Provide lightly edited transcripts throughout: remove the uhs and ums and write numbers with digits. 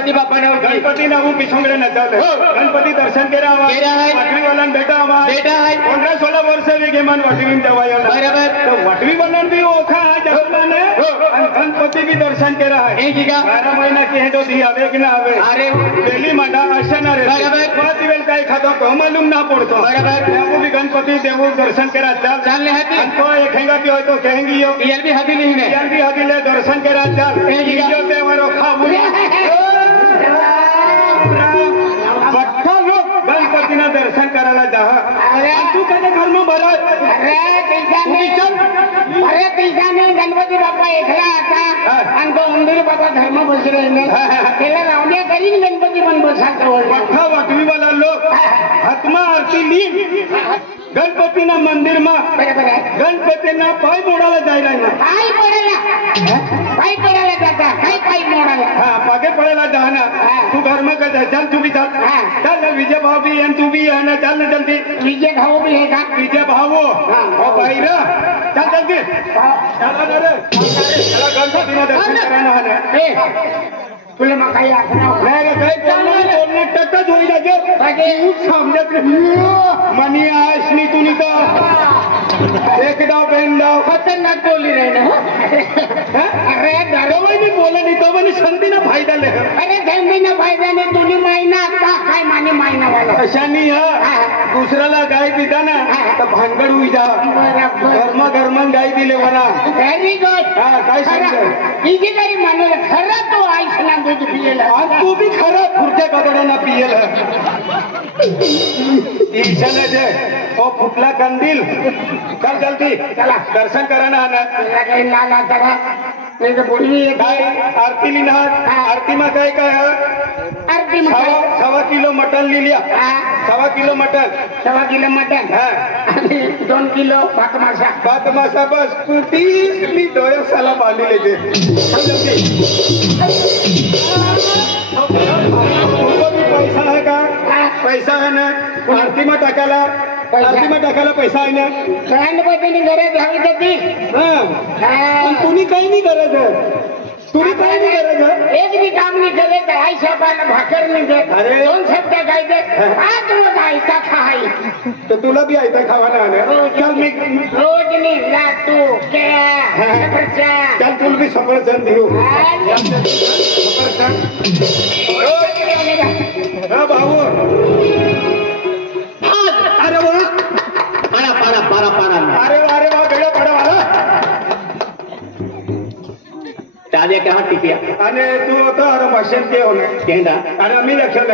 गणपती बाप्पा नाव गणपती नाव पिसोंगडे नचाल गणपती दर्शन केरा वाटवीवाला बेटा बेटा आहे 15-16 वर्ष वेगे मन वाटवी देवायला बरोबर वाटवीवाला भी ओखा जसलाने गणपती भी दर्शन केरा है एक का 12 महीना की है तो दी आवे कि ना आवे अरे बेली मंडा अशना रे बरोबर कोणती वेळ काय खातो तो मालूम ना पडतो बरोबर देवो भी गणपती देवो दर्शन केरा चल ले हती तो एक हेंगा भी हो तो कहेंगी यो ये भी हती नहीं है यार भी हदिले दर्शन केरा चल जो देवरो खाबू गणपतीना दर्शन करायला जा तू कधी घर में भरा अरे पैशाने गणपती बाप्पा एकला आता आणि तो उंदीर बाबा धर्म बसले त्याला लावण्या करीन गणपती पण बसा वाटवीवाला लोक आत्मा आरती ली गणपतीना मंदिर मा गणपतीना पाय मोडायला जायला ना पाय पडायला जाता काय पाय मोडायला हा पागे पडायला जा ना तू घर में कर चल तू भी चल चल विजय भाव भी तू भी है ना चल ना जल्दी विजय भाऊ भी है का विजय भावो और भाई रा चल जल्दी चला ना रे चला गणपतीना दर्शन करायला है तुला मग काही आठवण नाही काय बोलणं टटच होई जागे समजत मनी आशनी तुनी तर एक डाव पेन डाव खतरनाक बोली रहे ना अरे दारोबाई भी बोला नहीं तो मैंने संधि ना फायदा ले अरे संधि ना फायदा नहीं तुझी महिना आता काय माने महिना वाला अशा नहीं है दूसऱ्याला गाय दिदा ना तर भानगड हुई जा गरमा गाय दिले मला व्हेरी गुड हा काय सांगतो इथे तरी मानले खरं तो आईसला दूध पिलेला तू भी खरं खुर्च्या कदड्यांना पियेल ईशाला जे ओ फुटला कंदील चल जल्दी चला दर्शन करायला आना काही नाला चला नाही तर बोलवी काय आरती लिहिणार आरती मा काय काय आरती 1.25 किलो मटन लिहिल्या 1.25 किलो मटन 1.25 किलो मटन आणि 2 किलो भात मासा बस कुठली डोळ्या साला बांधली लेते पैसा है का पैसा है ना आरती में टाकायला पैसा आहे ना गणपतीने गरज हवी होती तुम्ही काही नाही गरज तुम्ही काही नाही गरज एक भी काम नहीं करे तो आई शब्दाला भाकर नहीं दे अरे 2 शब्द काय दे आज रोज आयता खाई तर तुला भी आयता खावाना आलं चल मी रोज नहीं लातू क्या चल तुला भी सफरचंद देऊ हा भाऊ अरे वा अरे वा बेड़ा पड़ा वाला ताजे कहाँ टिकिया अरे तू होता अरे भाषण के होने केंदा अरे मी लक्षात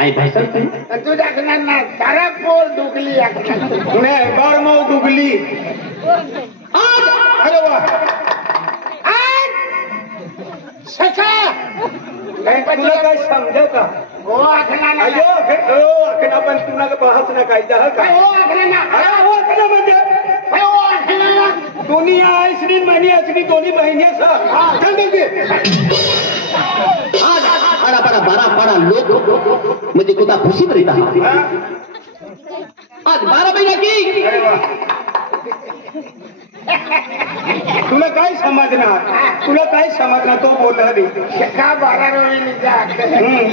आई भाषण तू तू दाखणार ना सारा पोल दुखली नाही बार मऊ दुगली अरे वा सचा तुला काय समजता हो आखना अयो अखना पण तुला बहस ना काय जा का हो आखना हो अखना म्हणजे हो आखना दोन्ही आईसनी मनी असली दोन्ही बहिणी चल जल्दी आज बड़ा लोग मुझे खुदा खुशी रहता आज 12 महीने की तुला काय समजणार तो बोल रे का 12 रवी जा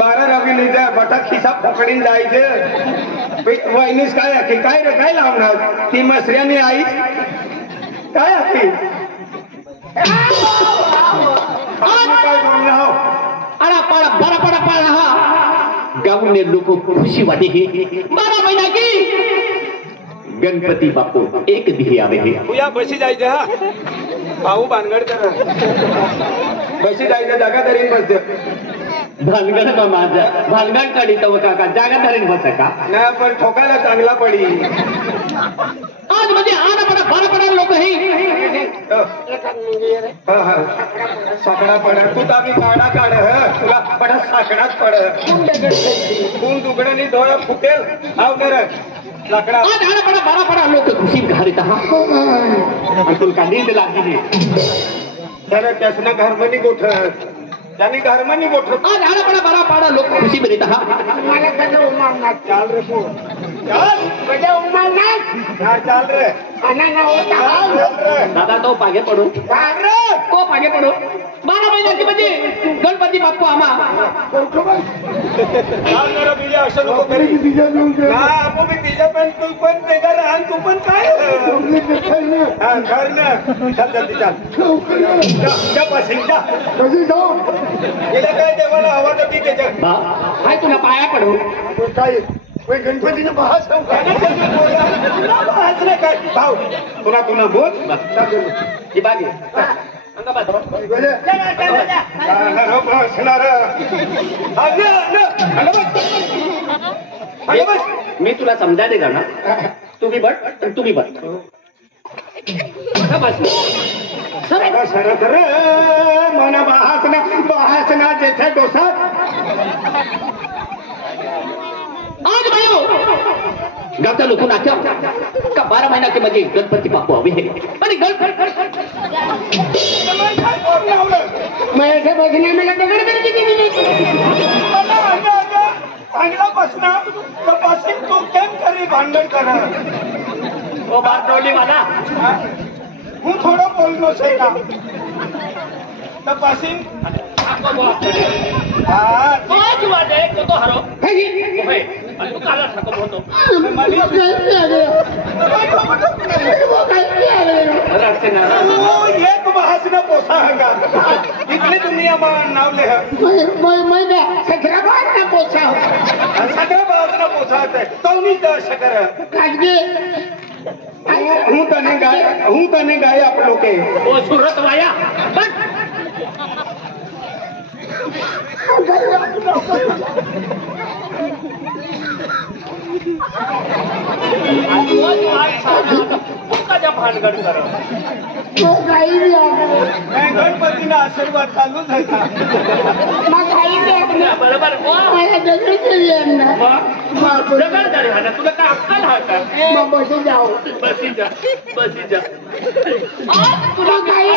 12 रवी नाही जा बटा खिसा पकडीन जायचं वहिनीस काय रे काय लावणार ती मसऱ्याने आई काय असती काय बोलणार बड़ा गाँव ने लोगों को खुशी वाटी 12 महीना की गणपती बापू एक दिही आवे या बशी जायचं हा भाऊ भानगड करा बशी जायचं जागा तरी बसत भानगड का माझा भानगड काढी तव काका जागा धरीन बस का नाही पण ठोकायला चांगला पडी आज म्हणजे बड़ा लोक है साकडा पड तू ताबी काढा काढ तुला बडा साकडाच पड कोण दुगड्याने डोळा फुटेल आव कर लाकडा आज बड़ा लोक खुशी घालीत तुला नींद लागली तर त्यासना घरमनी गोठत त्याने घरमनी गोठत आज बड़ा लोक खुशी में रहता मला कसं उमावणार चाल रे तू चाल कसं उमावणार चाल रे ना होता चाल रे दादा तो पागे पडो चाल रे को पागे पडो 12 महिन्याची म्हणजे गणपती बाप्पा आम्हा बिजा असं नको करी हा आपण मी तिच्या पण तू पण ते कर आणि तू पण काय हा घर ना चल जल्दी चल जा पासिंग जा गेला काय देवाला हवा तर ठीक आहे हाय तुला पाया पडू काय गणपतीनं बहास नाही काय भाऊ तुला तुला बोल ही बागे मी तुला समजायले का ना तुम्ही बट तुम्ही बट मना बहासना जेथे डोसा आज भाइयों गावचा लोक नाट्य का 12 महिना के म्हणजे गणपती बाप्पा हवे हे आणि मैं ऐसे बसने में लगे गणपती की नहीं चांगला बसना तपासिंग तू केम करी भांडण करा ओ बाटोली वाला હું થોડો બોલનો છે કા तपासिंग હા आज वाटे तो हारो होय आणि तू काला ठाको होतो एक बहासना पोसा हंगा इतनी दुनिया में नाव ले मैं सत्रह बार ना पोछा सगळं बहासना पोसा है तो नहीं जा शकर હું તને ગાય આપ લોકે ओ सुरत वाया बट भानगड कर गणपती ना आशीर्वाद चालू झाला बरोबर तुला काय अक्कल हा का बसून जाऊ बसी जा तुला काही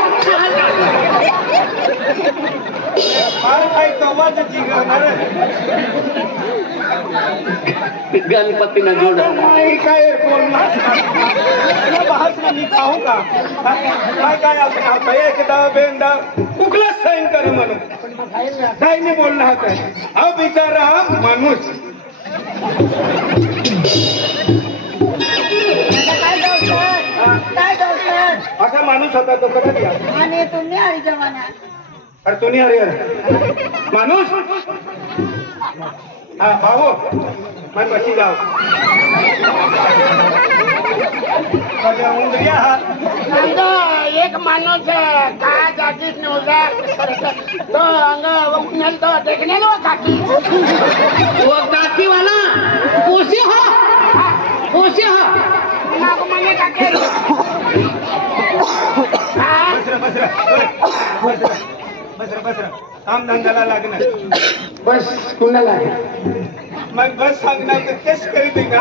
फार काही कवाचं जिंकणार गणपती ना जोड काय बोलणार बहासना मी खाऊ का काय असं एकदा बेंदा कुठला सैन कर म्हणून काय नाही बोलणार काय हा बिचारा माणूस असा माणूस होता तो कसा दिला आणि तुम्ही हरी जवाना अरे तुम्ही अरे माणूस हा भाऊ मैं बसी जाओ उंदरिया हा एक माणूस का जागीच नव्हता तो अंग उन्हाळ तो देखणे लो काकी वो काकी वाला पोसे हा मागो मागे काकी बसरा काम धंद्याला लागणार बस कुणाला मग बस सांगणार तर केस करीत का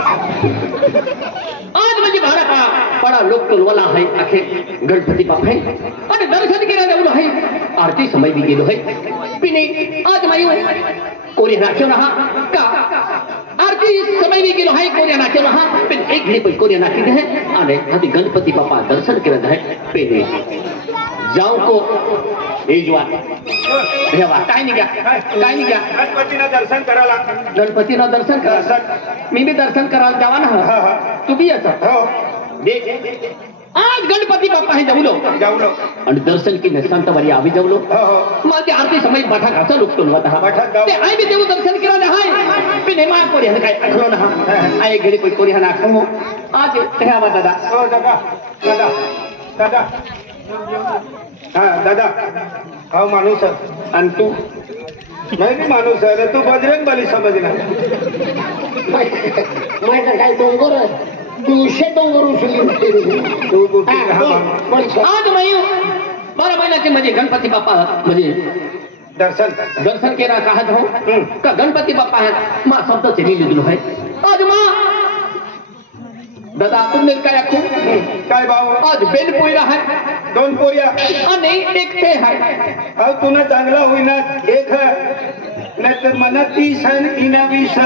आज म्हणजे भारत हा बडा लोक टोलवाला आहे अखेर गणपती बाप्पा आहे आणि दर्शन केला जाऊन आहे आरती समय भी गेलो आहे पिने आज मायू कोणी राख्यो रहा का आरती समय भी गेलो आहे कोणी राख्यो रहा पण एक घडी पण कोणी राखी है आणि आधी गणपती बाप्पा दर्शन करत आहे पेने जाऊ को एजवा देवा काय नाही घ्या गणपतीनं दर्शन करायला गणपतीनं दर्शन करा मी बी दर्शन करायला जावा ना तू बी याचा हो देख आज गणपती बाप्पा हे जाऊलो आणि दर्शन केले संतवारी आम्ही जाऊलो मग ते आरती समय मठा घाचा लोक टोलवत हा ते आई बी देऊ दर्शन केला हाय मी नेमा कोरी हन काय आखलो ना आई घडी कोई कोरी हन आखमो आज तेहा दादा हो दादा हा दादा हा माणूस आणि तू मैं भी माणूस आहे तू बजरंग बली समजणार माझं काय डोंगर 200 डोंगर उचलून आज मयू 12 महिन्याचे म्हणजे गणपती बाप्पा म्हणजे दर्शन केला का हो का गणपती बाप्पा है मां शब्द से लिहिलेलो आहे आज मां दादा तुमने काय आखू काय भाऊ आज बेल पोयरा है 2 पोरिया आणि एक ते आहे अहो तुला चांगला होईना एक नाहीतर मला 30 आणि 20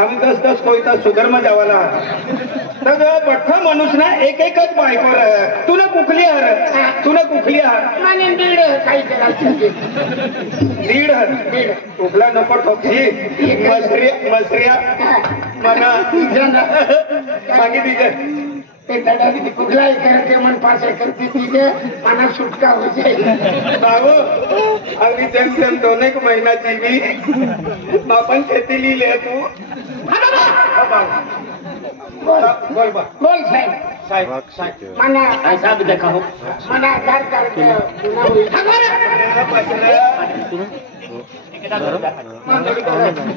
आम्ही 10-10 कोयता सुधर्म जावाला तर बठ्ठा माणूस ना एक एकच बायकोर तुला कुखली हर तुला कुखली हर माने दीड काही करायचं दीड कुखला नको ठोकी मसरिया मना मागे तिचे ते तडावी कुठलाही करते मन पास करते तिथे मना सुटका हो जाईल बाबू अगदी जेम 2 एक महिन्याची मी बापन खेती लिहिले तू बोल बोल साहेब मना ऐसा भी देखा हो मना घर करके पुन्हा होईल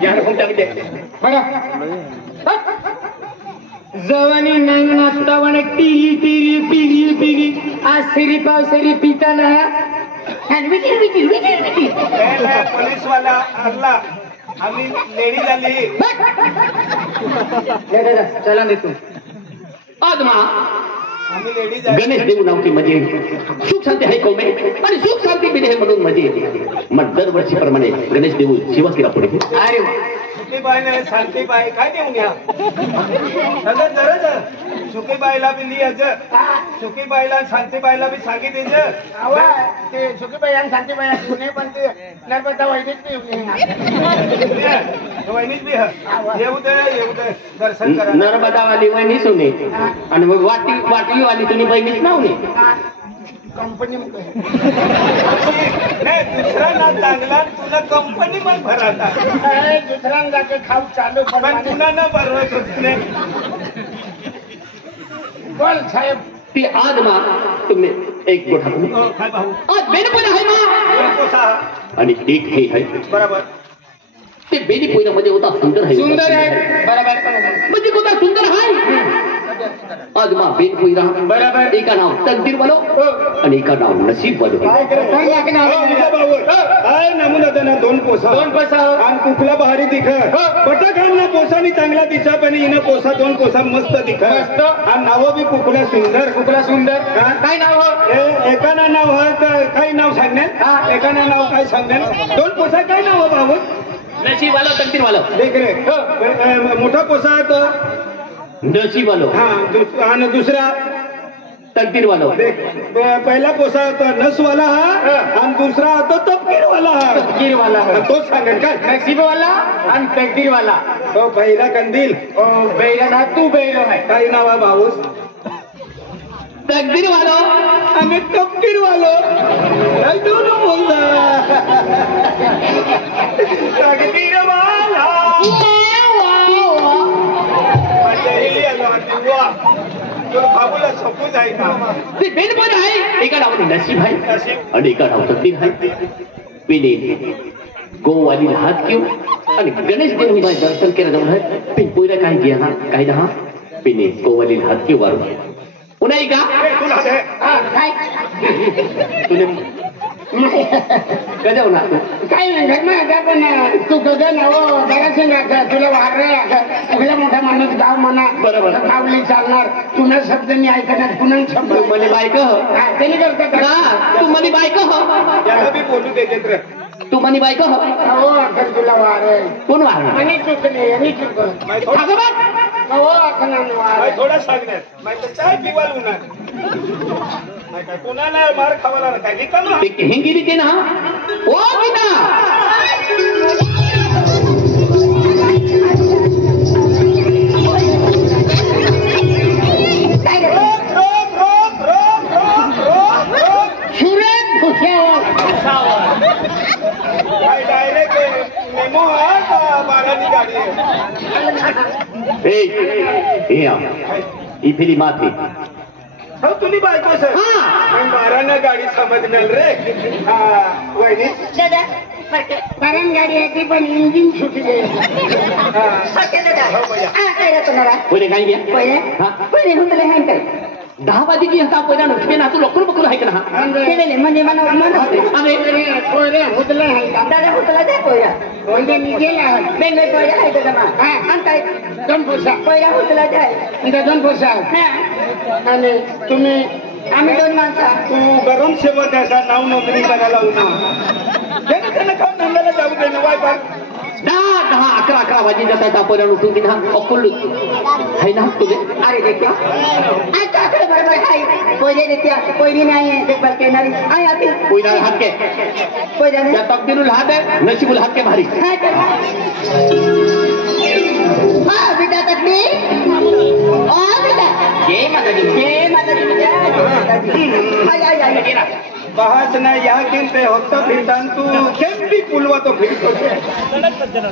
यार घुमटा भी देख जवानी नांगना तवण टिरी टिरी पिरी पिरी आज सेरी पाव सेरी पिताना विटीर पोलीस वाला अल्ला आम्ही लेडी झाली चला दे तू आज मा आम्ही लेडी झाली गणेश देव नाव की मजे सुख शांती आहे कोमे आणि सुख शांती बिने हे म्हणून मजे मग दरवर्षीप्रमाणे गणेश देव शिवकिरा पुढे अरे सुखीबाई नाही शांतीबाई काय देऊन घ्या जरा सुखीबाईला बी लिहायचं सुखीबाईला शांतीबाईला बी सांगितलं ते सुखीबाई आणि शांतीबाई नाही पण ते नर्मदा वैदिक वहिनीच बी येऊ दे दर्शन करा नर्मदा वाली वहिनी सुने आणि मग वाटली वाली तुम्ही बहिणीच नाव नाही कंपनी नाही दुसरा ना चांगला तुला कंपनी पण भराता दुसऱ्या जागे खाऊ चालू पण तुला न भरवत होती बोल साहेब ती आज मा तुम्ही एक गोठा काय भाऊ आज बेन पण आहे मा आणि एक हे आहे बरोबर ते बेनी पोईनामध्ये होता सुंदर आहे सुंदर आहे बरोबर म्हणजे कोणता सुंदर आहे आज मा बेन पोईरा बरोबर एका नाव तकदीर वालो आणि एका नाव नसीब वालो काय नमुना त्यांना 2 पोसा आणि कुठला भारी दिख पटाखाना पोसानी चांगला दिसा पण हिनं पोसा 2 पोसा मस्त दिख आणि नाव बी कुठला सुंदर काय नाव एकाना नाव तर काही नाव सांगण्यात एकाना नाव काय सांगण्यात 2 पोसा काय नाव बाबू नसीब वालो तकदीर वालो देख रे मोठा पोसा आहे तो नसीब वालो हा आणि दुसरा तकदीर वालो पहिला पोसा होता नसवाला हा आणि दुसरा होता तपकीरवाला हा तकदीरवाला तोच सांगेल काय नसीबवाला आणि तकदीरवाला तो पहिला कंदील बैरा ना तू बैरो आहे काही नाव आहे भाऊस तकदीर वालो आणि तपकीरवालो दोन बोलता तकदीरवाला बाबूला सपू जाईल ते बेन पण आहे एका नाव नसीब आहे आणि एका नाव तकदीर आहे पिने गोवाली हात घेऊ आणि गणेश देव दर्शन केलं जाऊन आहे पिन पोईला काय घ्या ना काय ना पिने गोवाली हात घेऊ वारू पुन्हा का तुले गजाव ना काय नाही घर पण तू गगन हो जरा तुला वार सगळ्या मोठा माणूस गाव म्हणा बरोबर गावली चालणार तुला शब्द मी ऐकणार पुन्हा शब्द तू म्हणे बायक त्यांनी करतात तू म्हणे बायक त्याला बी बोलू देते तू म्हणे बायक हो अखर तुला वार कोण वार आणि चुकले आणि चुकलं हो अखर वार थोडा सांगण्यात माहिती चाय पिवाल उन्हा कोणाला मार खावाला काय रिकामा हिंगिरी के ना ओ पिता डायरेक्ट मेमो आहे का बाराची गाडी इथली माती तुम्ही बायको सर बाराना गाडी समजणार रे हा वहिनी कारण गाडी आहे ती पण इंजिन सुटले पहिले काय घ्या पहिले हुतले हाय काय 10 वाजे की हसा पहिला नसते ना तू लवकर बकरू आहे का ना केलेले म्हणजे मला अरे पोरे हुतले आहे का दादा हुतला दे पोया म्हणजे निघेला आहे बेंगले पोया आहे का मा अंताय 2 पोसा पोया हुतला दे इथे 2 पोसा आणि तुम्ही आम्ही 2 माणसं तू गरम सेवक त्याचा नाव नोकरी करायला उन्हा त्यानं खाऊन धंद्याला जाऊ दे ना वाय 10 11 वाजी जातात आपण उठून दिन हा अकुल है ना तुझे अरे देखा आता आकडे बरोबर आहे पहिले देत्या पहिली नाही ते बलके नाही आय आती कोई ना हाथ के पहिले या तकदीरुल हाथ है नसीबुल हाथ के भारी हां बेटा तकदी ओ बेटा जय माता दी आय आय आय बहाच ना या किंते होता फिरतान तू केंपी पुलवा तो फिरतो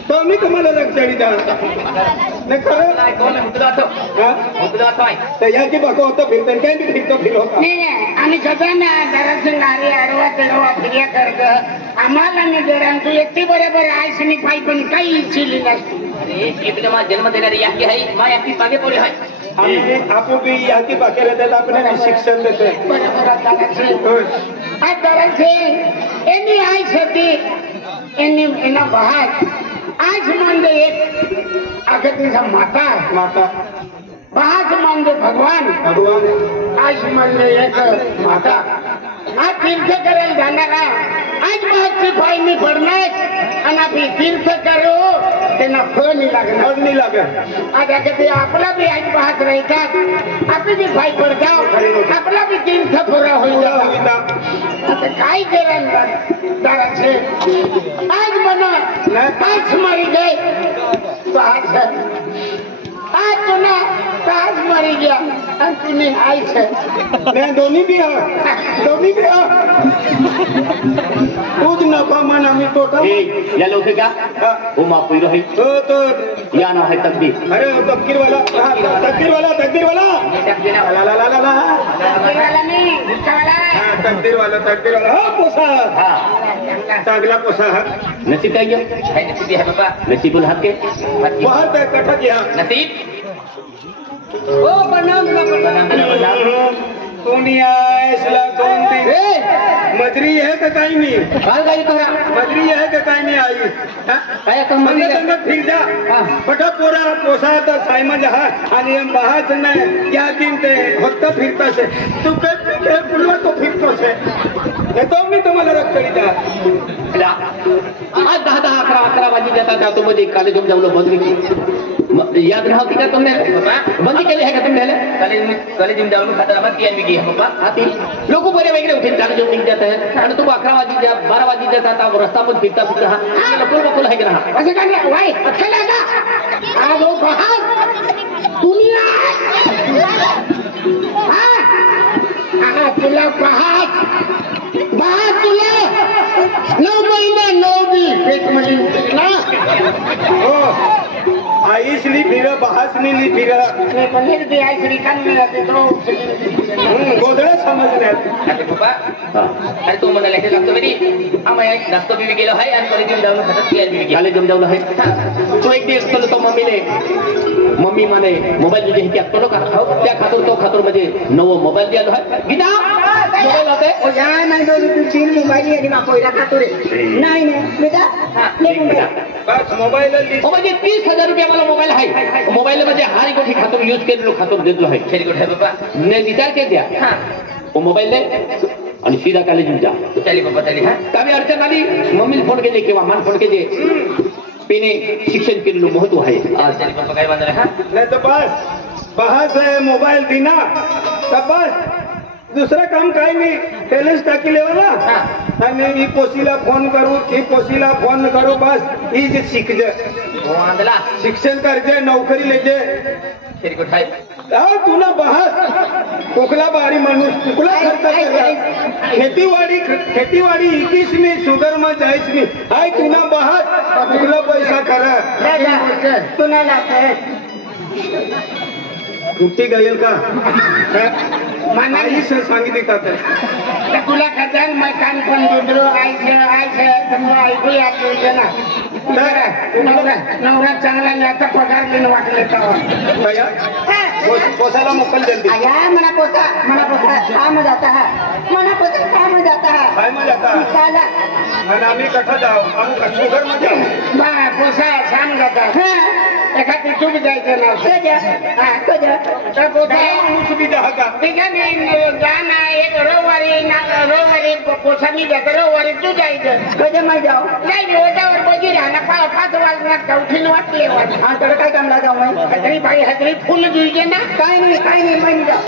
तो मी तुम्हाला लक्षणी द्या नाही खरं काय कोण मुद्दा तो हा? मुद्दा तो आहे तर या की बघा होतं फिरतान केंपी फिरतो फिर होता नाही आम्ही सगळ्यांना घरात गाडी आडवा तेडवा फिर्या करत आम्हाला नाही जरा तू एकटी बरोबर आहेस मी पाय पण काही इच्छिली नसती अरे इतने मा जन्म देणारी याकी आहे मा याकी मागे पोरी आहे आम्ही आपू बी या की बाकी रहतात आपण शिक्षण देतोय बरोबर करायचे होय. આ કરે છે એની આઈ હતી એની એના બહાર આજ માંગે એક આગળની માતા माता બહાર માંગે ભગવાન भगवान આજ માંગે એક માતા આ તીર્થ કરેલ જાનારા આજ બહારથી ભાઈની પડનાર અને આ તીર્થ કરો તેના ફળ નહીં લાગે और नहीं लगा આ જગતે આપલા બી આજ બહાર રહેતા આપણે બી ભાઈ પડતા આપલા બી તીર્થ પૂરા હોઈ पूरा જતા हुई था आता काय केलं जरा छे आज बना आज मरी गए तो आज आज तो ना तो आज मरी गया और तुम्हें आई है नहीं दोन्ही भी है दोन्ही भी है खुद नफा मन आम्ही तोटा ए या लोग का हाँ. वो मा पुई रही तो या ना है तकदीर अरे तकदीर वाला हाँ, तकदीर वाला ला ला ला ला ला वाला नहीं भुट्टा वाला हाँ, तकदीर वाला हाँ पोसा हां चांगला पोसा है नसीब काय गयो है नसीब है बाबा नसीबुल हाथ के बाहर तक कटा किया नसीब ओ प्रणाम प्रणाम दुनिया इसला दोन दिन मजरी है का काही नहीं काय काय करा मजरी है का काही नाही आई हाँ? काय कम संग संग फिर जा हाँ. पटा पोरा पोसा तर सायमन हा आणि बाहाच नाही या दिन ते फक्त फिरता से तू पे पुलवा तो फिरतो से हे तो मी तुम्हाला रखडी द्या आज 10 11 वाजी जाता था तो मुझे कॉलेज में जाऊँ बंद की याद रहा होती क्या तुमने बंदी केली है का तुमने कॉलेज में जाऊँ खाता मत किया भी है पापा आती लोगों बड़े वगैरह उठे कॉलेज में निकल जाते हैं और तुम 11 वाजी जा 12 वाजी जाता था वो रास्ता पर फिरता फिरता हाँ नकुल बकुल है कि रहा ऐसे करना भाई अच्छा लगा आज वो बाहर दुनिया हाँ तुला बाहर तुला 9 महीना 9 दिन पेट मध्ये ना हो आईसली फिर बहासनी फिर नहीं पनीर भी आई श्रीकांत में रहते तो गोधळ समजण्यात अरे पापा अरे तू म्हणाले हे लागतो मेरी आम्ही नाश्ता भी गेलो आहे आणि कॉलेज में जाऊन खतम किया भी कॉलेज में जाऊन आहे तो एक दिवस तो मम्मी माने मोबाईल जे त्या तो का त्या खातर म्हणजे नवो मोबाईल दिलो आहे गीता मोबाईल होते ओ जाय नाही दो तू 3 मोबाईल आणि मा कोयला खातो रे नाही नाही बेटा ले मोबाईल बस मोबाईल म्हणजे 30,000 रुपये मला मोबाईल आहे मोबाईल मध्ये हारी गोठी खातर यूज केलेलो खातर देतो आहे खरी गोठी आहे बाबा ने विचार के द्या हां वो मोबाईल दे आणि सीधा कॉलेज में जा चली बाबा चली हां तभी अडचण आली मम्मीला फोन केले किंवा मन फोन केले पेने शिक्षण केलेलं महत्व आहे आज चली बाबा काय बांधले हां नाही तर बस बहास मोबाईल दिना तर बस दुसरं काम काय नाही त्यालाच टाकी लेवा आणि ही पोसीला फोन करू ही पोसीला फोन करू बस ही जे शिकजे बांधला शिक्षण करजे नोकरी लेजे खरी गोठी आहे तुला बहास कोकला बारी माणूस तुला खर्च खेतीवाडी इकीस मी सुगर में जायच मी हाय तुला बहास तुला पैसा करा तू नाही लागत कुठे गायल का आई से सांगितली का तुला खजान मैं कान पण दुसरं आयचं तर ऐकू आपलं ना नवरा चांगला नाही आता पगार देणं वाटलं तर पोसायला मोकल जल्दी आया मना पोसा काम जाता है मना पोसा काम जाता है काय मग आता निकाला आणि आम्ही कठा जाऊ आम्ही शुगर मध्ये जाऊ पोसा सांग जाता एखादी चूक जायचं ना तर बोलता सुविधा का ठिकाणी जाना एक रविवारी पोसानी जातं रविवारी तू जायचं कधी माहिती जाऊ नाही ओटावर बजी राहणार 5 वाजणार उठीन वाटले आमच्याकडे काय कामला जाऊ माहिती हजरी बाई हजरी फुल जुईजे ना काय नाही माहिती जाऊ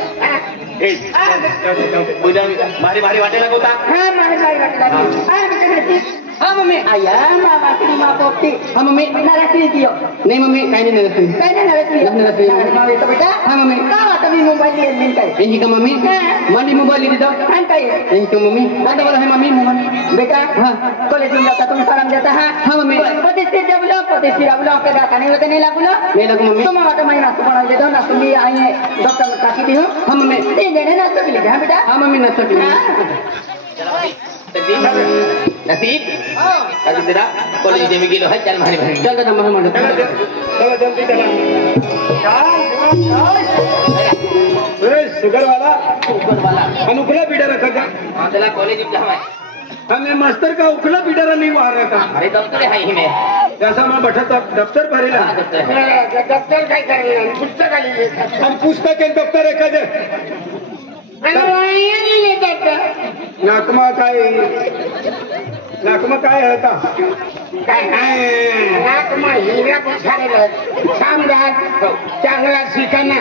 भारी भारी वाटेला होता हा माहिती हाँ मम्मी आया मामा की माँ पोती हाँ मम्मी नरसी दियो नहीं मम्मी काही नाही नरसी काही नाही नरसी मम्मी तो बेटा हाँ मम्मी का आता मी मोबाईल ले लिंक आहे यही का मम्मी मानी मोबाईल ले दो हाँ काय यही का मम्मी आता बोला है मम्मी मोबाईल बेटा हाँ कॉलेज में जाता तुम सलाम देता है हाँ मम्मी प्रतिष्ठित जब लो के दाखा नहीं होते नहीं लागू मम्मी तुम आता मैं नाश्ता बना दे दो नाश्ता भी आई है डॉक्टर काशी दी हूँ हाँ मम्मी 3 जने नाश्ता भी ले हाँ बेटा हाँ मम्मी नाश्ता भी नसीब अभी तेरा कॉलेज में गेलो है चल मारे भाई चल दादा मार चलो जल्दी चला शुगर वाला अनुकूला बीड़ा रखा था हां तेरा कॉलेज में जावा हमें मास्टर का उखला बीड़ा नहीं आ रहा था अरे दफ्तर है ही में जैसा मैं बैठा था दफ्तर भरेला दफ्तर काय करणार पुस्तक आली हम पुस्तक के दफ्तर रखा दे नाकमा काय होता नाकमा हिरा पुसारेला सामराज चांगला शिकाना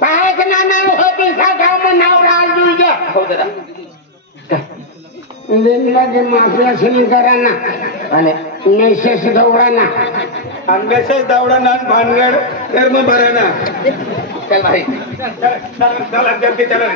पाहायचं नाव होती गाव नाव राल जुईजा हो दादा इंदिरा जे माफिया सुनी कराना आणि मेसेज दौडाना अन्वेषण दावडाना भानगड कर्म भराना चल भाई चला जल्दी चला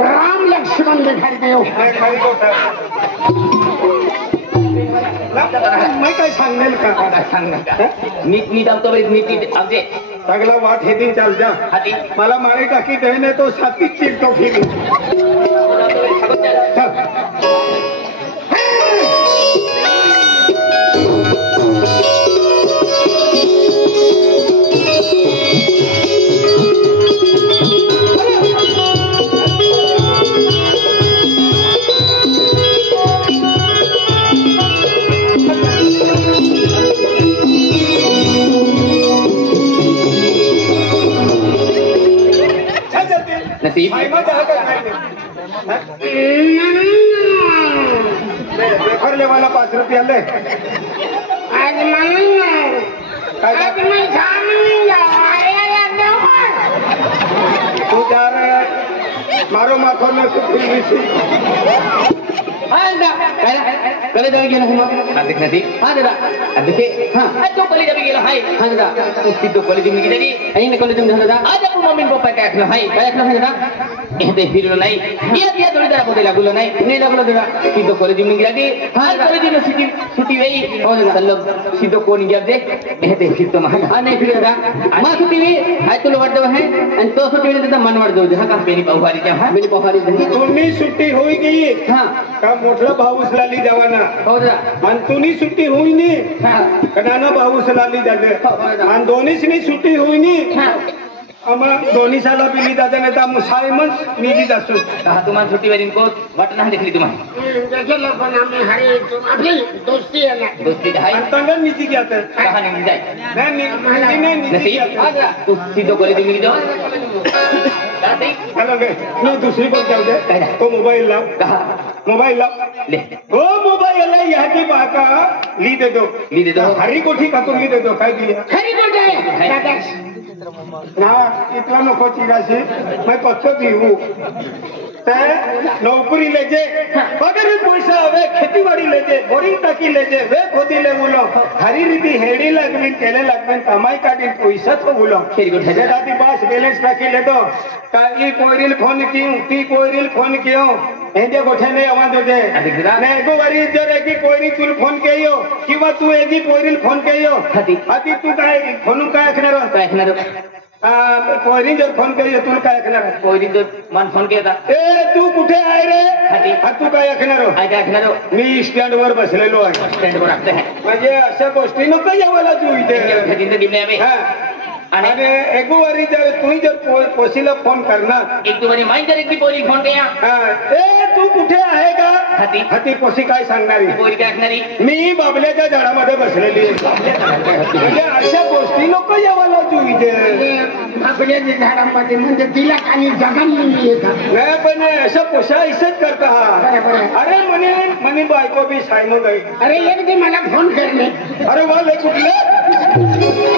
राम लक्ष्मण दिखाई देव मैं काय सांगेल का नीट नीट आमचं नीट आमचे सगळा वाट हे दिन चाल जा हाती मला मारे टाकी देणे तो साथीच चिरतो फिरू नसीब भरले वाला 5 रुपया ले आज मैं तू जा रहा मारो माथो में कॉलेज में गेलो मग देख नसीब हाँ दादा देखिए हाँ तो कॉलेज में गेलो हाय हाँ दादा तो सीधो कॉलेज में गेली आई ने कॉलेज में दादा आज आपण मम्मी पप्पा काय ऐकलं हाय काय ऐकलं हाय दादा ते फिरलो नाही या थोडी जरा बोलायला लागलो नाही लागलो दादा सीधो कॉलेज में गेली हाँ कॉलेज में छुट्टी वेई हो दादा सल्लम सीधो कोण गया देख ते फिरतो मग हाँ नहीं फिर दादा मां छुट्टी वेई हाय तुला वाटतो है आणि तो छुट्टी वेई दादा मन वाट जाऊ हा का पेनी पवारी त्या हा पेनी पवारी तुम्ही सुट्टी होई गई हाँ का मोठला भाऊ उचलाली जावाना हो दादा आणि तुम्ही सुट्टी होई नी हाँ का नाना भाऊ उचलाली जाते आणि दोन्हीच सुट्टी होई नी आम्हाला दोन्ही साला बिली दादा नाही तर मुसायमन निधी असतो कहा तुम्हाला छुट्टी वेरी को बटन नाही देखली तुम्हाला देखलं पण आम्ही हरे आपली दोस्ती आहे ना दोस्ती है अंतंग निधी घ्या तर कहा नहीं जाए नाही निधी घ्या तू सीधो बोले दी मिल जाओ हॅलो गे मी दुसरी कोण जाऊ दे तो मोबाईल लाव कहा मोबाईल लाव ले हो मोबाईल यादी बाका ली दे दो हरी कोठी खातून ली दे दो काय दिली खरी गोष्ट आहे दादा ना इतला नको चिराशी मैं पक्को पीऊ ते नौकरी लेजे अगर पैसा आवे खेतीबाड़ी लेजे बोरिंग टाकी लेजे वे खोदी ले बोलो हरी रीति हेडी लगविन केले लगविन कमाई काटी पैसा तो बोलो खेरी को ठेजे दादी पास बैलेंस टाकी ले दो का ई कोयरिल फोन क्यों ती कोयरिल फोन क्यों एंदे गोठे ने आवाज दे ने एगो वारी जर एगी कोयरी तुल फोन केयो किंवा तू एगी कोयरिल फोन केयो आती तू काय फोन काय ऐकणार काय ऐकणार कोयरी जर फोन केयो तुला काय ऐकणार कोई दिन मन फोन केला ए तू कुठे आहे रे तू काय ऐकणार काय ऐकणार मी स्टँड वर बसलेलो आहे स्टँड वर असते हैं म्हणजे अशा गोष्टी नको यावाला तू इथे जिंदगी में हमें हा. आणि एगोवारी जर तुम्ही जर पोशीला फोन करणार एक दो बारी माई जर एक भी बोली फोन किया हा. ए तू कुठे आहे का हाती हाती पोशी काय सांगणारी बोली काय ऐकणारी मी बाबल्याच्या झाडामध्ये बसलेली आहे. म्हणजे अशा गोष्टी नको यावाला तू इथे आपल्याच्या झाडामध्ये म्हणजे तिला आणि जगांनी येतात नाही पण अशा पोशा इसच करता हा अरे म्हणे बायको बी सायमो गई अरे एक दे मला फोन करणे अरे वाले कुठले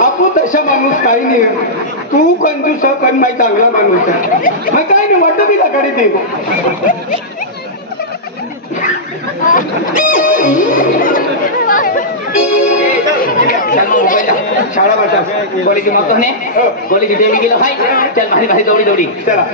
आपू तशा माणूस काही नाही तू कंजूस पण माही चांगला माणूस आहे मग काही नाही वाटतं मी गाडी दे चल मग मोबाईल शाळा वाटा बोली की मग तो ने बोली की देवी गेलो हाय चल भारी भारी दौडी दौडी चला